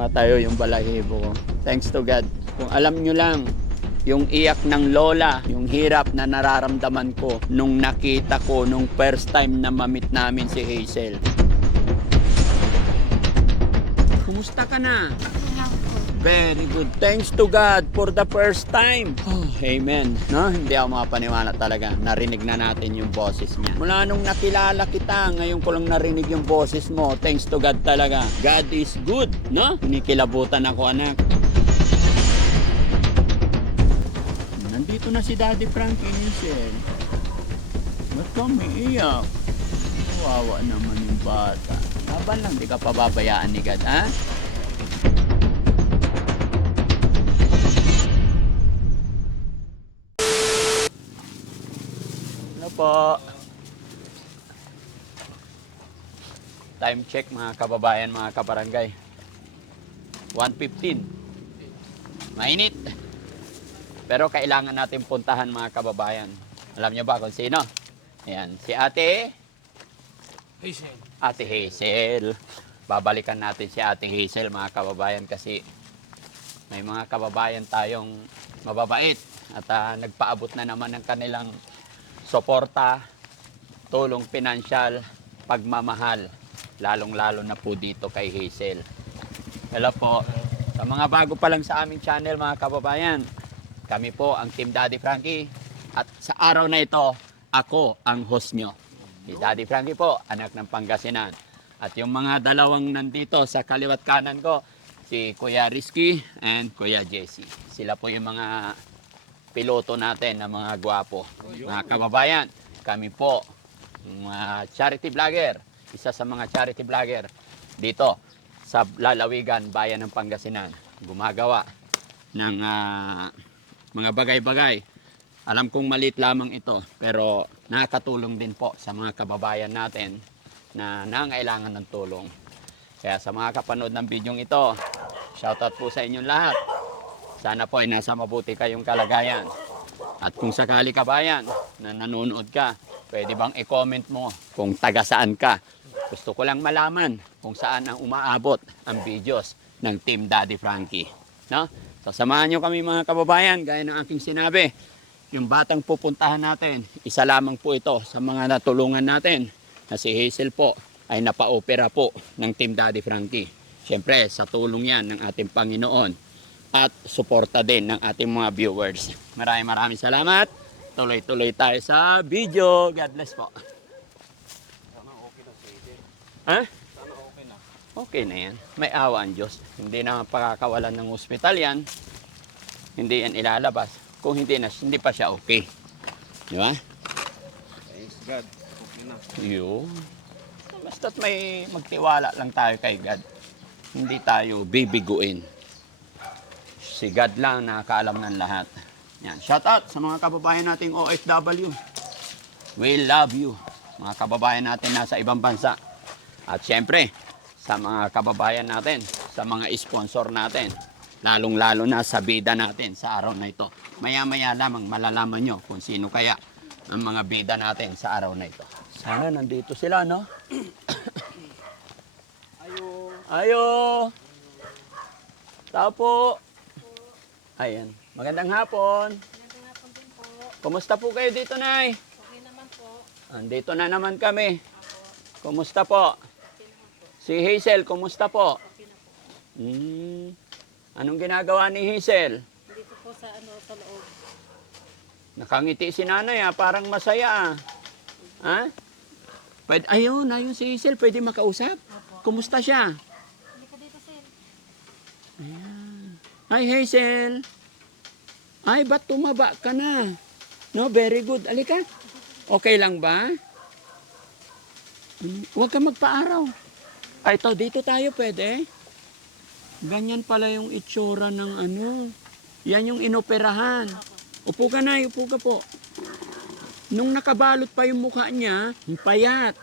tumatayo yung balahibo ko. Thanks to God. Kung alam nyo lang, yung iyak ng lola, yung hirap na nararamdaman ko nung nakita ko nung first time na mamit namin si Hazel. Kumusta ka na? Very good. Thanks to God for the first time. Oh, amen. No, hindi ako makapaniwala talaga. Narinig na natin yung boses niya. Mula nung nakilala kita, ngayon ko lang narinig yung boses mo. Thanks to God talaga. God is good, no? Kinikilabutan ako, anak. Nandito na si Daddy Frankie Hazel. Ba't ka umiiyak? Kawawa naman yung bata. Laban lang, di ka pababayaan ni God, ha? Ano po? Time check mga kababayan, mga kabarangay. 1:15. Mainit. Pero kailangan natin puntahan mga kababayan. Alam niyo ba kung sino? Ayan, si Ate Hazel. Ate Hazel. Babalikan natin si Ate Hazel mga kababayan kasi may mga kababayan tayong mababait at nagpaabot na naman ng kanilang suporta, tulong pinansyal, pagmamahal, lalong-lalo na po dito kay Hazel. Hello po. Sa mga bago pa lang sa aming channel mga kababayan, kami po ang Team Daddy Frankie at sa araw na ito, ako ang host nyo. Si Daddy Frankie po, anak ng Pangasinan. At yung mga dalawang nandito sa kaliwat kanan ko, si Kuya Rizky and Kuya Jesse. Sila po yung mga piloto natin na mga gwapo. Mga kababayan, kami po, mga charity vlogger, isa sa mga charity vlogger dito sa lalawigan, bayan ng Pangasinan. Gumagawa ng mga bagay-bagay. Alam kong maliit lamang ito, pero nakakatulong din po sa mga kababayan natin na nangailangan ng tulong. Kaya sa mga kapanood ng bidyong ito, shoutout po sa inyong lahat. Sana po ay nasa mabuti kayong kalagayan. At kung sakali kabayan na nanonood ka, pwede bang i-comment mo kung taga saan ka? Gusto ko lang malaman kung saan ang umaabot ang videos ng Team Daddy Frankie. No? So samahan nyo kami mga kababayan, gaya ng aking sinabi. Yung batang pupuntahan natin, isa lamang po ito sa mga natulungan natin na si Hazel po ay napa-opera po ng Team Daddy Frankie. Siyempre, sa tulong yan ng ating Panginoon at suporta din ng ating mga viewers. Maraming salamat. Tuloy-tuloy tayo sa video. God bless po. Sana okay na si Hazel. Ha? Sana okay na. Okay na yan. May awa ang Diyos. Hindi na pakakawalan ng ospital yan. Hindi yan ilalabas. Kung hindi pa siya okay. Di ba? Thanks God. Okay na. Yun. Basta't may magtiwala lang tayo kay God. Hindi tayo bibiguin. Si God lang nakakaalam ng lahat. Yan. Shout out sa mga kababayan nating OFW. We love you. Mga kababayan natin nasa ibang bansa. At syempre, sa mga kababayan natin, sa mga sponsor natin, lalong-lalo na sa bida natin sa araw na ito. Maya-maya lamang malalaman nyo kung sino kaya ang mga bida natin sa araw na ito. Sana nandito sila, no? Ayo. Ayo! Tao po! Ayan. Magandang hapon. Magandang hapon din po. Kumusta po kayo dito, Nay? Okay naman po. Andito na naman kami. Ako, Kumusta po? okay naman po. Si Hazel, kumusta po? Okay na po. Anong ginagawa ni Hazel? Dito po sa sa loob. Nakangiti si nanay, parang masaya. Ha? Pwede, ayun si Hazel, pwede makausap? Opo. Kumusta siya? Hindi ka dito, sir. Hi Hazel. Ay, ba't tumaba ka na? No, very good. Alika. Okay lang ba? Huwag ka magpaaraw. Ay, ito, dito tayo pwede. Ganyan pala yung itsura ng ano. Yan yung inoperahan. Upo ka na, upo ka po. Nung nakabalot pa yung mukha niya, yung payat.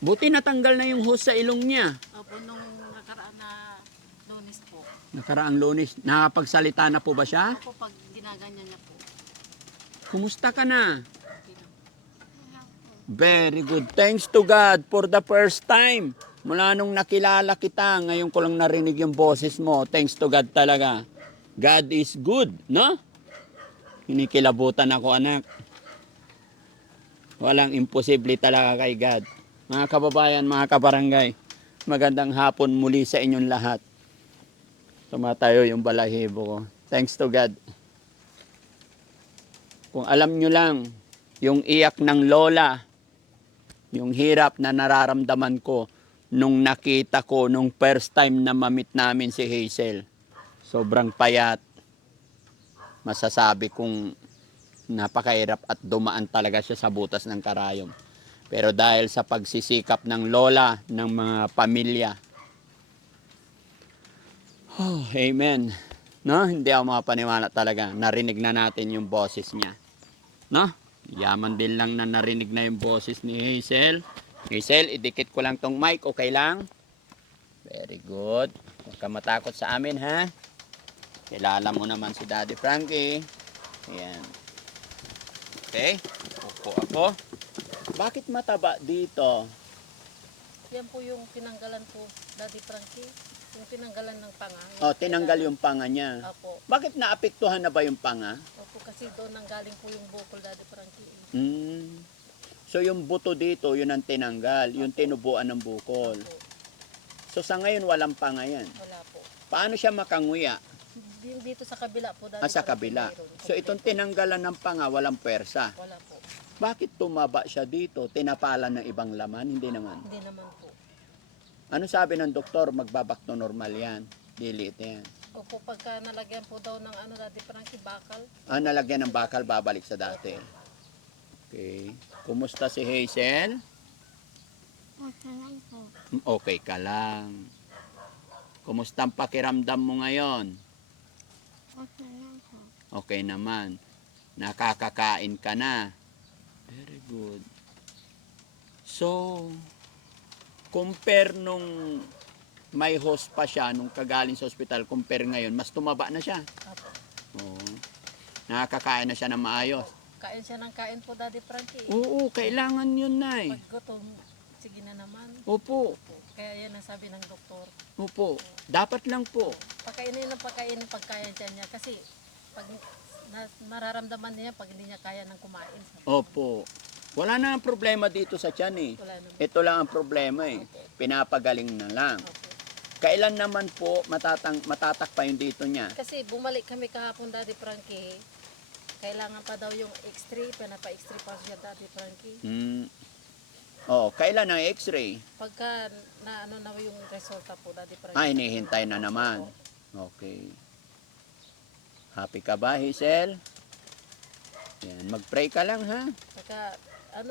Buti natanggal na yung hose sa ilong niya. Opo, nung nakaraan na Lunes po. Nakaraang Lunes, nakapagsalita na po ba siya? Opo, pag ginaganyan niya po. Kumusta ka na? Okay na po. Very good. Thanks to God for the first time. Mula nung nakilala kita, ngayon ko lang narinig yung boses mo. Thanks to God talaga. God is good, no? Kinikilabutan ako, anak. Walang imposible talaga kay God. Mga kababayan, mga kabarangay, magandang hapon muli sa inyong lahat. Tumatayo yung balahibo ko. Thanks to God. Kung alam nyo lang, yung iyak ng lola, yung hirap na nararamdaman ko nung nakita ko nung first time na mamit namin si Hazel. Sobrang payat. Masasabi kong napakahirap at dumaan talaga siya sa butas ng karayom. Pero dahil sa pagsisikap ng lola, ng mga pamilya, oh, amen. No, hindi ako makapaniwala talaga. Narinig na natin yung boses niya. No? Yaman din lang na narinig na yung boses ni Hazel. Hazel, idikit ko lang tong mic. Okay lang? Very good. Huwag ka matakot sa amin, ha? Kilala mo naman si Daddy Frankie. Ayan. Okay? Upo ako. Bakit mataba dito? Yan po yung tinanggalan po, Daddy Frankie. Yung tinanggalan ng panga. Oh, tinanggal yung panga niya. Opo. Bakit naapektuhan na ba yung panga? Opo, kasi doon nanggaling po yung bukol, Daddy Frankie. So yung buto dito, yun ang tinanggal. Yung tinubuan ng bukol. Opo. So sa ngayon, walang panga yan. Wala po. Paano siya makanguya? Yung dito sa kabila po, Daddy Sa Frankie, kabila. mayroon. So itong tinanggalan ng panga, walang pwersa. Wala po. Bakit tumaba siya dito? Tinapalan ng ibang laman? Hindi naman. Hindi naman po. Ano sabi ng doktor? Magbabak to normal yan. Delete yan. Opo, pagka nalagyan po daw ng Daddy Frankie, bakal. Nalagyan ng bakal, babalik sa dati. Okay. Kumusta si Hazel? Okay lang po. Okay ka lang. Kumusta ang pakiramdam mo ngayon? Okay lang po. Okay naman. Nakakakain ka na. Very good. So, compare nung may host pa siya, nung kagaling sa ospital, compare ngayon, mas tumaba na siya. Opo. Oo. Nakakakain na siya ng maayos. Kain siya ng kain po, Daddy Frankie. Oo, kailangan yun, Nay. Pag gutom, sige na naman. Opo, Kaya yan ang sabi ng doktor. opo. Dapat lang po. Pagkainin ng pagkainin pag kaya dyan niya. Kasi pag mararamdaman niya pag hindi niya kaya ng kumain. Opo. Wala na ang problema dito sa tiyan eh. Wala naman. Ito lang ang problema eh. Pinapagaling na lang. Opo. Kailan naman po matatak pa yung dito niya? Kasi bumalik kami kahapon, Daddy Frankie. Kailangan pa daw yung X-ray. Pinapa-X-ray pa siya, Daddy Frankie. Oh, kailan ang x-ray? Pagka na yung resulta po, Daddy Frankie. Hinihintay na naman. Okay. Happy ka ba, Hazel? Yan, mag-pray ka lang ha. Pagka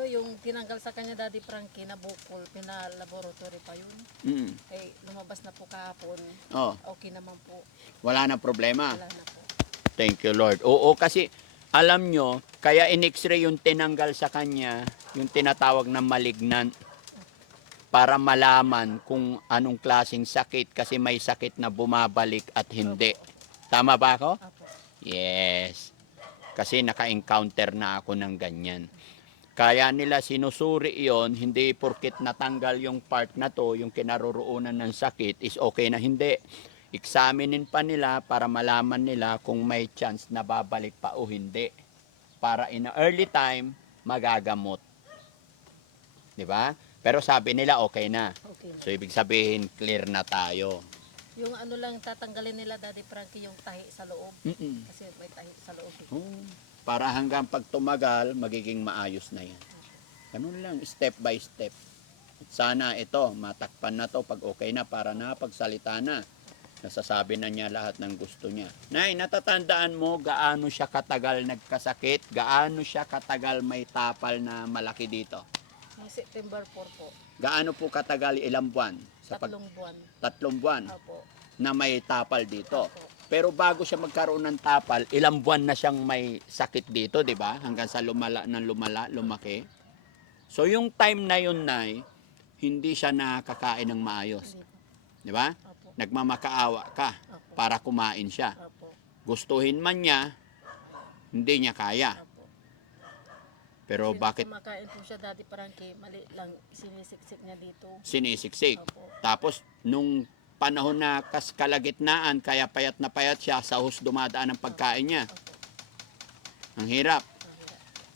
yung tinanggal sa kanya, Daddy Frankie, na bukol, pinalaboratory pa yun. Eh, lumabas na po kahapon. Oh, Okay naman po. wala na problema. Wala na po. Thank you, Lord. Oo, kasi alam nyo, kaya in-x-ray yung tinanggal sa kanya, yung tinatawag na malignant, para malaman kung anong klaseng sakit, kasi may sakit na bumabalik at hindi. Tama ba ako? Apo. Yes. Kasi naka-encounter na ako ng ganyan. Kaya nila sinusuri yon, hindi porkit natanggal yung part na to, yung kinaroroonan ng sakit, is okay na hindi. Examinin pa nila para malaman nila kung may chance na babalik pa o hindi. Para in a early time, magagamot. Di ba? Pero sabi nila okay na. Okay na. So ibig sabihin, clear na tayo. Yung lang tatanggalin nila, Daddy Frankie, yung tahi sa loob. Kasi may tahi sa loob. Oh, para hanggang pag tumagal, magiging maayos na yan. Ganun lang, step by step. At sana ito, matakpan na to pag okay na, para napagsalita na. Nasasabi na niya lahat ng gusto niya. Nay, natatandaan mo gaano siya katagal nagkasakit? Gaano siya katagal may tapal na malaki dito? Yung September 4 po. Gaano po katagal, ilang buwan? 3 buwan. 3 buwan Opo. na may tapal dito. Opo. Pero bago siya magkaroon ng tapal, ilang buwan na siyang may sakit dito, di ba? Hanggang sa lumaki. So yung time na yun, Nay, hindi siya nakakain ng maayos. Hindi po. Di ba? Opo. Nagmamakaawa ka Opo. para kumain siya. Opo. Gustuhin man niya, hindi niya kaya. Opo. Pero Kasi bakit kumakain po siya, Daddy Frankie, mali lang, sinisiksik niya dito. sinisiksik? Opo. Tapos, nung panahon na kalagitnaan, kaya payat na payat siya, sa hus dumadaan ang pagkain niya. Opo. Ang hirap. Ang hirap.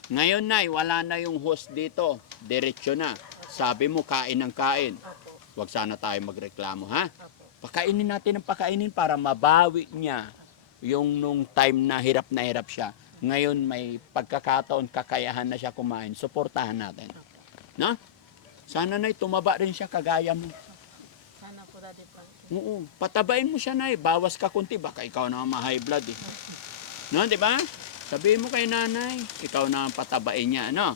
Ngayon, Nay, wala na yung host dito. Diretso na. Sabi mo, kain ng kain. Opo. Huwag sana tayo magreklamo, ha? Opo. Pakainin natin ng pakainin para mabawi niya yung nung time na hirap siya. Ngayon, may pagkakataon, kakayahan na siya kumain. Suportahan natin. No? Sana, Nay, tumaba rin siya kagaya mo. Sana po, Daddy Frankie. Oo. Patabain mo siya, Nay. Bawas ka kunti. Baka ikaw na ma-high blood, eh. No, di ba? Sabihin mo kay nanay, ikaw na ang patabain niya, ano?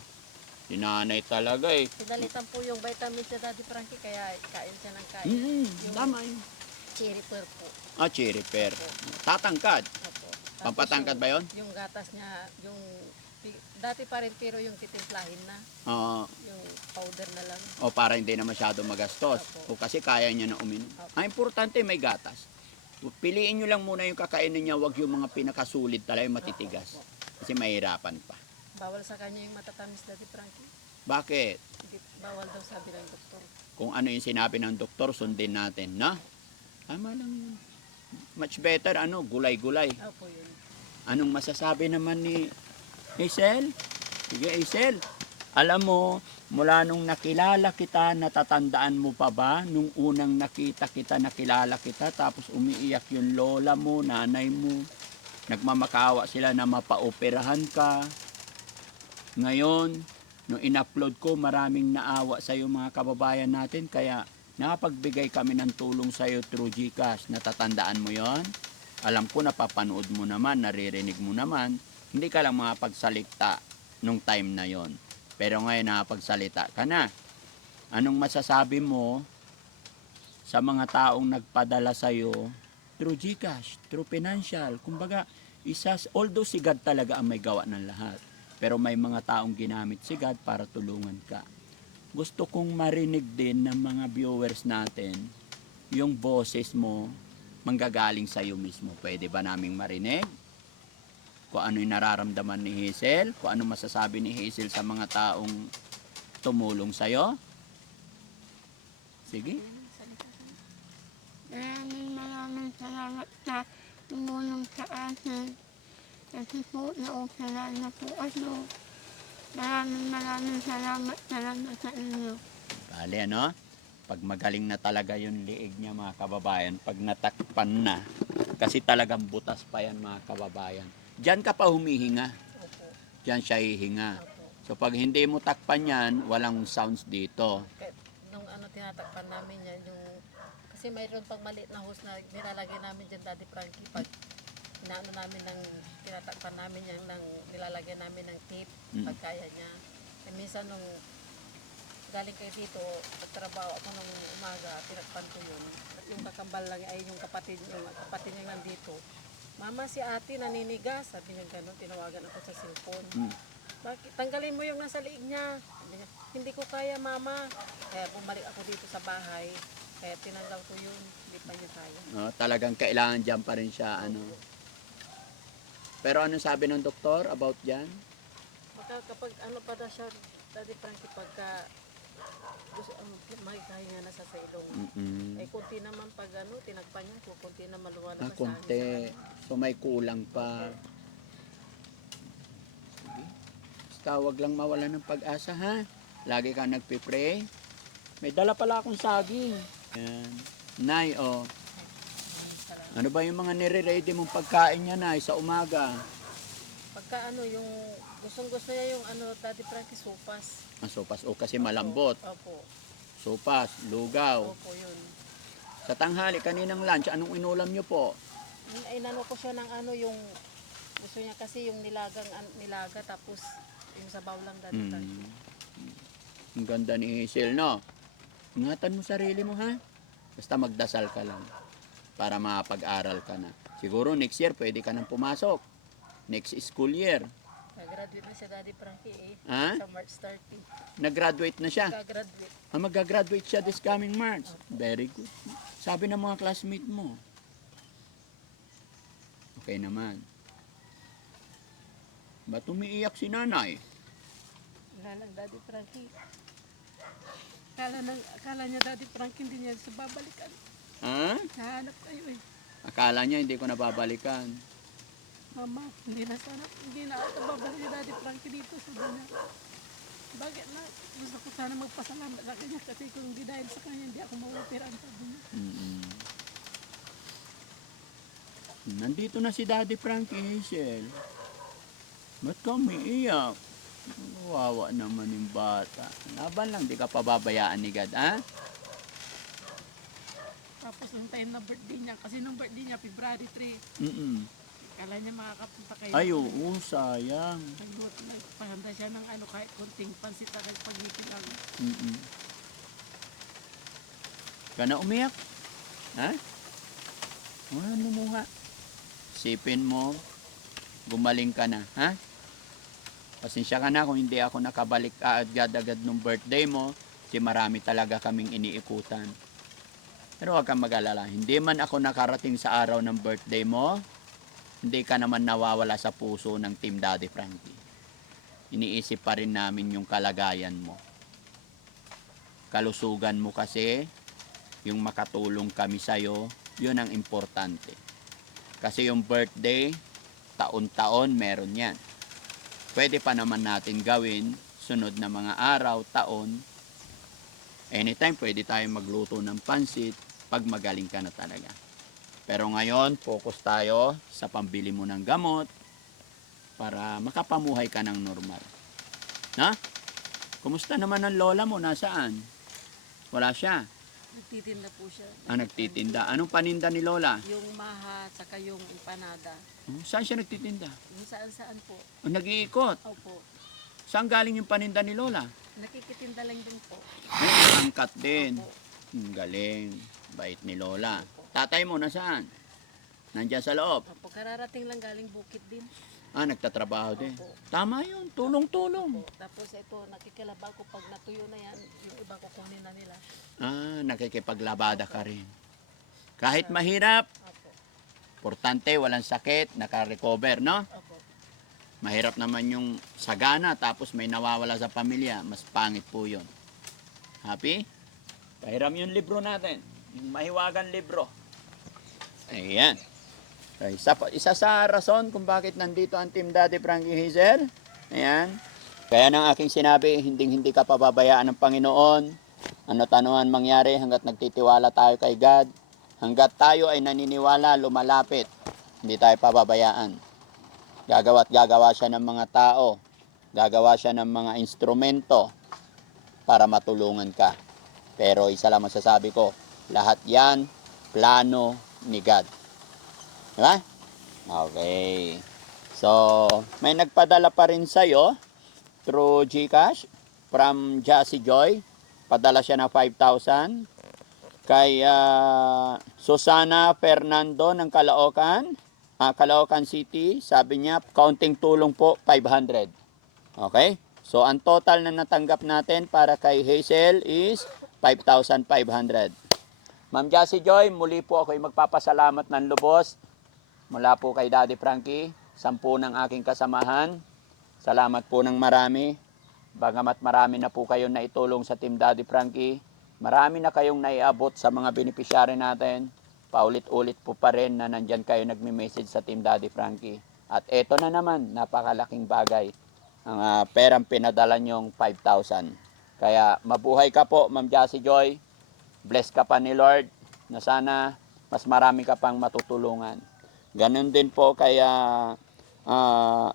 Si nanay talaga, eh. Pinalitan po yung vitamins niya, Daddy Frankie, kaya kain siya ng kain. Yung Tama yun. cherry pear po. Ah, cherry pear. Tatangkad. Opo. Tapos Pampatangkad ba yun? Yung gatas niya, yung dati pa rin pero yung titimplahin na, Oo. yung powder na lang. O para hindi na masyado magastos. O Opo. kasi kaya niya na uminom. Opo. Ang importante, may gatas. Piliin nyo lang muna yung kakainin niya, wag yung mga pinakasulid talaga, yung matitigas. Kasi mahirapan pa. Bawal sa kanya yung matatamis, Daddy Frankie. Bakit? Bawal daw sabi ng doktor. Kung ano yung sinabi ng doktor, sundin natin, no? Tama lang yun. Much better, gulay-gulay. Opo yun. Anong masasabi naman ni Hazel? Sige, Hazel. Alam mo, mula nung nakilala kita, natatandaan mo pa ba? Nung unang nakita kita, nakilala kita, tapos umiiyak yung lola mo, nanay mo. Nagmamakawa sila na mapaoperahan ka. Ngayon, nung in-upload ko, maraming naawa sa iyo mga kababayan natin, kaya nakapagbigay kami ng tulong sa iyo through GCash. Natatandaan mo yon? Alam ko, napapanood mo naman, naririnig mo naman. Hindi ka lang makapagsalita nung time na yon. Pero ngayon nakapagsalita ka na. Anong masasabi mo sa mga taong nagpadala sa iyo through GCash, through financial? Kumbaga, although si God talaga ang may gawa ng lahat. Pero may mga taong ginamit si God para tulungan ka. Gusto kong marinig din ng mga viewers natin yung boses mo manggagaling sa iyo mismo. Pwede ba naming marinig? Kung ano yung nararamdaman ni Hazel, kung ano masasabi ni Hazel sa mga taong tumulong sa'yo. Sige. Maraming salamat sa tumulong sa akin. Kasi po, naopera na po ako. Maraming salamat sa inyo. Bale, ano? Pag magaling na talaga yung liig niya, mga kababayan, pag natakpan na, kasi talagang butas pa yan, mga kababayan. Diyan ka pa humihinga. Opo. Diyan siya hihinga. Opo. So pag hindi mo takpan yan, walang sounds dito. Kahit nung tinatakpan namin yan, kasi mayroon pang maliit na hose na nilalagay namin dyan, Daddy Frankie, pag tinatakpan namin yan, nilalagay namin ng tape, pag kaya niya. Minsan nung galing kayo dito, nagtrabaho ako nung umaga, tinakpan ko yun. At yung kakambal lang ay yung kapatid niya nandito. Mama, si ate naninigas. Sabi niya gano'n, tinawagan ako sa cellphone. Bakit? Tanggalin mo yung nasa liig niya. Sabi niya, hindi ko kaya, mama. Kaya bumalik ako dito sa bahay. Kaya tinanggal ko yun. Hindi pa niya kaya. Talagang kailangan dyan pa rin siya. Pero ano sabi ng doktor about dyan? Baka kapag pa daw siya, Daddy Frankie, pagka makikahinga na sa ilong. Eh, kunti naman pag tinagpan niya, kunti na maluwa na Konti. So may kulang pa. Sige. Basta wag lang mawala ng pag-asa, ha? Lagi kang nagpipray. May dala pala akong saging. Yan. Nay, ano ba yung mga nire-ready mong pagkain niya, Nay, sa umaga? Pagka yung gustong-gusto niya yung Daddy Frankie, sopas. Sopas. Kasi malambot. Opo. Sopas, lugaw. Opo, yun. Sa tanghali, kaninang lunch, anong inulam niyo po? Inano ko siya ng yung gusto niya kasi yung nilaga tapos yung sabaw lang, Daddy Frankie. Ang ganda ni Hazel, no? Ingatan mo sarili mo, ha? Basta magdasal ka lang para makapag-aral ka na. Siguro next year, pwede ka nang pumasok. Next school year. Nag-graduate na siya, Daddy Frankie, Ha? sa March 30. Nag-graduate na siya. Nag-graduate. Mag-graduate siya this coming March. Very good. Sabi ng mga classmate mo. Okay naman. Ba't umiiyak si nanay? Wala lang, Daddy Frankie. Akala niya, Daddy Frankie, hindi niya sa babalikan. Ha? Nahanap kayo eh. Akala niya hindi ko nababalikan. Mama, hindi na ata babalik ni Daddy Frankie dito sa niya. Bakit na? Gusto ko sana magpasalamat sa kanya kasi kung hindi dahil sa kanya, hindi ako mauupiran sa niya. Nandito na si Daddy Frankie, Hazel. Ba't ka umiiyak? Wawa naman yung bata. Laban lang, di ka pababayaan ni God, ha? Tapos yung time na birthday niya, kasi nung birthday niya, February 3, kala niya makakapunta kayo. Ay, oo, sayang. Nagpahanda siya ng ano, kahit konting pansit na nagpagiti lang. Ka na umiyak? Ha? Ano mo nga? Sipin mo, gumaling ka na, ha? Pasensya ka na kung hindi ako nakabalik agad-agad nung birthday mo, kasi marami talaga kaming iniikutan. Pero huwag kang mag-alala, hindi man ako nakarating sa araw ng birthday mo, hindi ka naman nawawala sa puso ng Team Daddy Frankie. Iniisip pa rin namin yung kalagayan mo. Kalusugan mo kasi, yung makatulong kami sa'yo, yun ang importante. Kasi yung birthday, taon-taon meron yan. Pwede pa naman natin gawin sunod na mga araw, taon. Anytime pwede tayong magluto ng pansit pag magaling ka na talaga. Pero ngayon, focus tayo sa pambili mo ng gamot para makapamuhay ka ng normal. Na? Kumusta naman ang lola mo? Nasaan? Wala siya. Nagtitinda po siya. Nagtitinda. Anong paninda ni lola? Yung maha, saka yung empanada. Saan siya nagtitinda? Yung saan-saan po. Nag-iikot. Opo. Saan galing yung paninda ni lola? Nakikitinda lang din po. Ay, angkat din. Opo. Galing. Bait ni lola. Tatay mo nasaan? Nandiyan sa loob. Opo, kararating lang galing bukid din. Nagtatrabaho din. Opo. Tama yun. Tulong-tulong. Opo. Tapos ito, nakikilaba ko pag natuyo na yan, yung iba kukunin na nila. Nakikipaglabada ka rin. Kahit mahirap, Opo. importante, walang sakit, naka-recover, no? Opo. Mahirap naman yung sagana, tapos may nawawala sa pamilya. Mas pangit po yun. Happy? Pahiram yung libro natin. Yung mahiwagan libro. Ayan. Okay, isa sa rason kung bakit nandito ang Team Daddy Frankie Hazel. Ayan. Kaya nang aking sinabi, hindi ka pababayaan ng Panginoon. Ano tanuhan mangyari hanggat nagtitiwala tayo kay God. Hanggat tayo ay naniniwala, lumalapit. Hindi tayo pababayaan. Gagawa siya ng mga tao. Gagawa siya ng mga instrumento para matulungan ka. Pero isa lang masasabi ko, lahat yan, plano ni God. Diba? Okay. So, may nagpadala pa rin sa'yo through GCash from Jassy Joy. Padala siya ng 5,000. Kay Susana Fernando ng Caloocan. Caloocan City. Sabi niya, kaunting tulong po, 500. Okay? So, ang total na natanggap natin para kay Hazel is 5,500. Ma'am Jassy Joy, muli po ako'y magpapasalamat ng lubos mula po kay Daddy Frankie, 10 ng aking kasamahan. Salamat po ng marami. Bagamat marami na po kayong naitulong sa Team Daddy Frankie, marami na kayong naiabot sa mga beneficiary natin. Paulit-ulit po pa rin na nandyan kayo nagme-message sa Team Daddy Frankie. At eto na naman, napakalaking bagay. Ang perang pinadala nyong 5,000. Kaya mabuhay ka po, Ma'am Jassy Joy. Bless ka pa ni Lord na sana mas marami ka pang matutulungan. Ganon din po kaya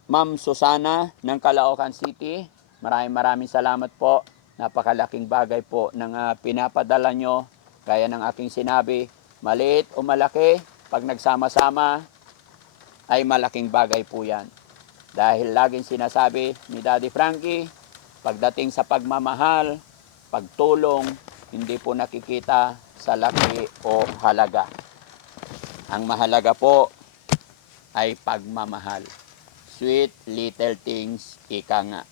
Ma'am Susana ng Caloocan City. Maraming salamat po. Napakalaking bagay po ng pinapadala nyo. Kaya ng aking sinabi, maliit o malaki, pag nagsama-sama, ay malaking bagay po yan. Dahil laging sinasabi ni Daddy Frankie, pagdating sa pagmamahal, pagtulong, hindi po nakikita sa laki o halaga. Ang mahalaga po ay pagmamahal. Sweet little things, ika nga.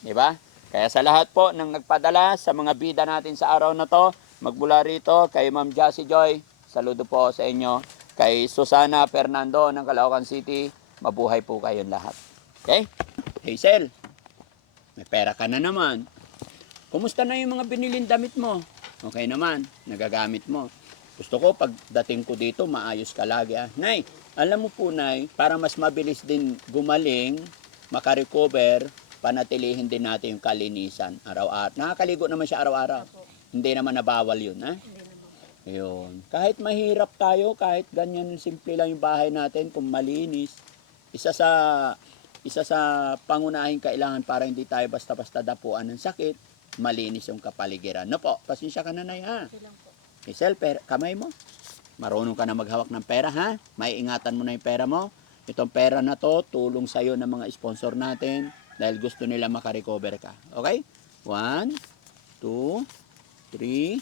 Diba? Kaya sa lahat po ng nagpadala sa mga bida natin sa araw na to, magmula rito kay Ma'am Jassy Joy, saludo po sa inyo. Kay Susana Fernando ng Caloocan City, mabuhay po kayong lahat. Okay? Hazel, May pera ka na naman. Kumusta na yung mga binilin damit mo? Okay naman, nagagamit mo. Gusto ko pagdating ko dito, maayos ka lagi. Nay, alam mo po Nay, para mas mabilis din gumaling, makarecover, panatilihin din natin yung kalinisan araw-araw. Nakakaligo naman siya araw-araw. Opo. Hindi naman nabawal yun, ha? Hindi naman po. Ayun. Kahit mahirap tayo, kahit ganyan simple lang yung bahay natin, kung malinis, isa sa pangunahing kailangan para hindi tayo basta-basta dapuan ng sakit, malinis yung kapaligiran. No po, pasensya ka na Nay, ha? Okay lang po. Hazel, kamay mo. Marunong ka na maghawak ng pera, ha? May ingatan mo na yung pera mo. Itong pera na to, tulong sa'yo ng mga sponsor natin dahil gusto nila makarecover ka. Okay? 1, 2, 3,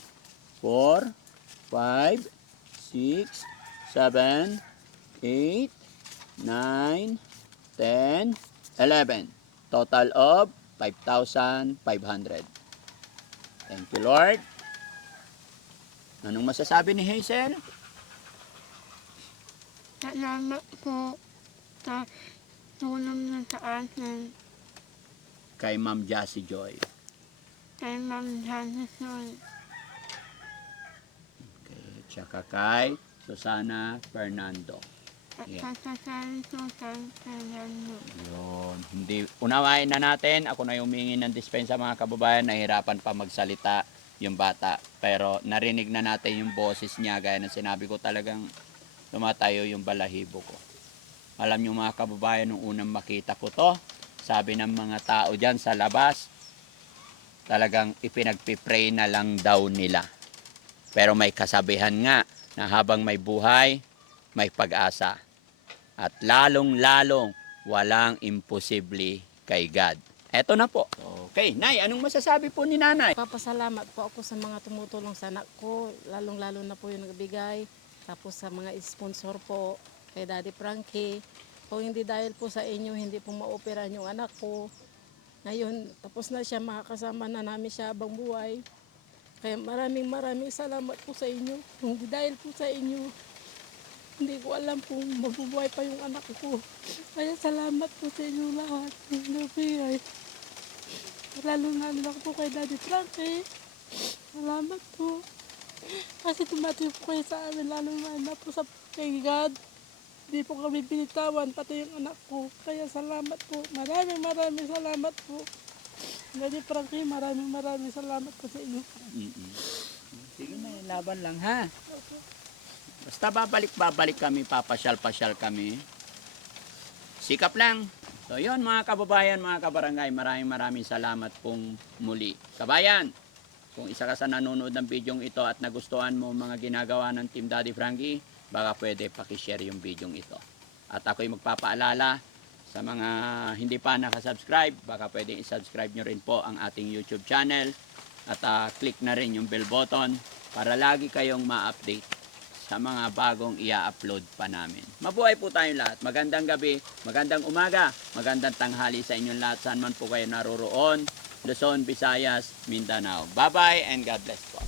4, 5, 6, 7, 8, 9, 10, 11. Total of 5,500. Thank you, Lord. Anong masasabi ni Hazel? Salamat po sa tulong niyo sa akin. Kay Ma'am Jassy Joy. Kay Ma'am Jason. Okay. Tsaka kay Susana Fernando. At Yeah. sasasabi ko kay Fernando. Yun. Hindi, unawain na natin. Ako na yung humingi ng dispensa mga kababayan. Nahirapan pa magsalita yung bata. Pero narinig na natin yung boses niya. Gaya ng sinabi ko, talagang tumatayo yung balahibo ko. Alam nyo mga kababayan, nung unang makita ko to, sabi ng mga tao dyan sa labas, talagang ipinagpipray na lang daw nila. Pero may kasabihan nga na habang may buhay, may pag-asa. At lalong-lalong walang imposible kay God. Eto na po. Okay, Nay, anong masasabi po ni Nanay? Papasalamat po ako sa mga tumutulong sa anak ko, lalong-lalo na po yung nagbigay. Tapos sa mga sponsor po, kay Daddy Frankie. Kung hindi dahil po sa inyo, hindi po maoperan yung anak ko. Ngayon, tapos na siya, makakasama na namin siya habang buhay. Kaya maraming salamat po sa inyo. Kung hindi dahil po sa inyo, hindi ko alam kung mabubuhay pa yung anak ko. Kaya salamat po sa inyo lahat. Yung nabigay. Lalo na po kay Daddy Frankie. Salamat po. Kasi tumating po kayo sa amin, lalo na po sa kay God. Hindi po kami binitawan, pati yung anak ko. Kaya salamat po. Maraming salamat po. Daddy Frankie, maraming salamat po sa inyo. Sige na, laban lang ha. Basta babalik kami, papasyal kami. Sikap lang. So yun mga kababayan, mga kabarangay, maraming salamat pong muli. Kabayan, kung isa ka sa nanonood ng bidyong ito at nagustuhan mo mga ginagawa ng Team Daddy Frankie, baka pwede pakishare yung bidyong ito. At ako'y magpapaalala sa mga hindi pa nakasubscribe, baka pwede i-subscribe nyo rin po ang ating YouTube channel at click na rin yung bell button para lagi kayong ma-update sa mga bagong i-upload pa namin. Mabuhay po tayong lahat. Magandang gabi, magandang umaga, magandang tanghali sa inyong lahat. Saan man po kayo naroroon. Luzon, Visayas, Mindanao. Bye-bye and God bless po.